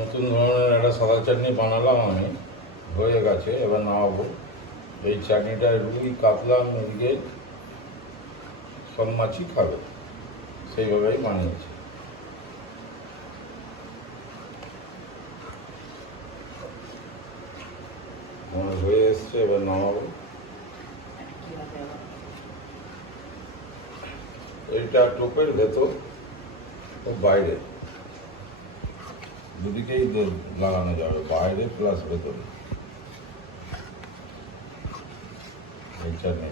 নতুন ধরনের একটা সাদা চাটনি বানালাম আমি, হয়ে গেছে, এবার নামাবো। এই চাটনিটা রুই কাতলা মুরগির সব মাছই খাবে, সেইভাবেই বানিয়েছি। আমার হয়ে এসছে, এবার নামাবো। এইটা টোপের ভেতর ও বাইরে দুদিকেই লাগানো যাবে, বাইরে প্লাস ভেতরে। এই চাটনি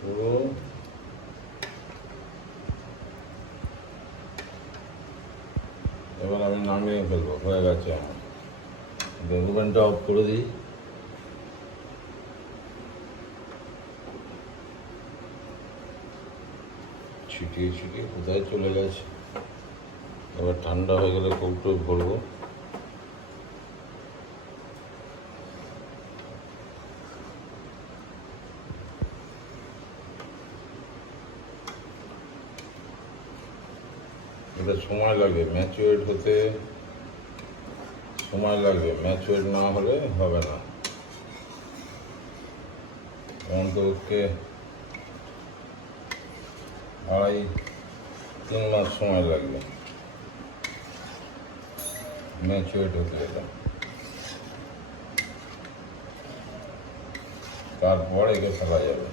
পুরো এবার আমি নামিয়ে ফেলবো, হয়ে গেছে আমার। ওভেনটা অফ করে দিই। ছিটিয়ে ছিটিয়ে কোথায় চলে গেছে। এবার ঠান্ডা হয়ে গেলে কৌটো ভরবো। এটা সময় লাগে ম্যাচুরেট হতে, সময় লাগবে। ম্যাচুরেট না হলে হবে না। অন্ততকে 2.5-3 মাস সময় লাগবে ম্যাচুরেট হতে এটা। তারপর একে ফেলা যাবে।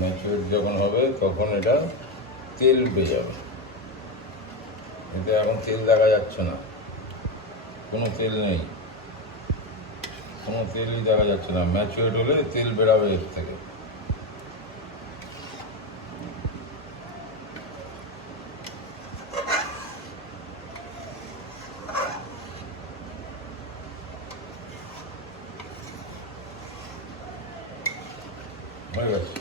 ম্যাচুরেট যখন হবে তখন এটা তেল উঠে যাবে। এতে এখন তেল দেখা যাচ্ছে না, কোনো তেল নেই, কোনো তেলই দেখা যাচ্ছে না। ম্যাচুরেট হলে তেল বেরাবে এর থেকে। হয়ে গেছে।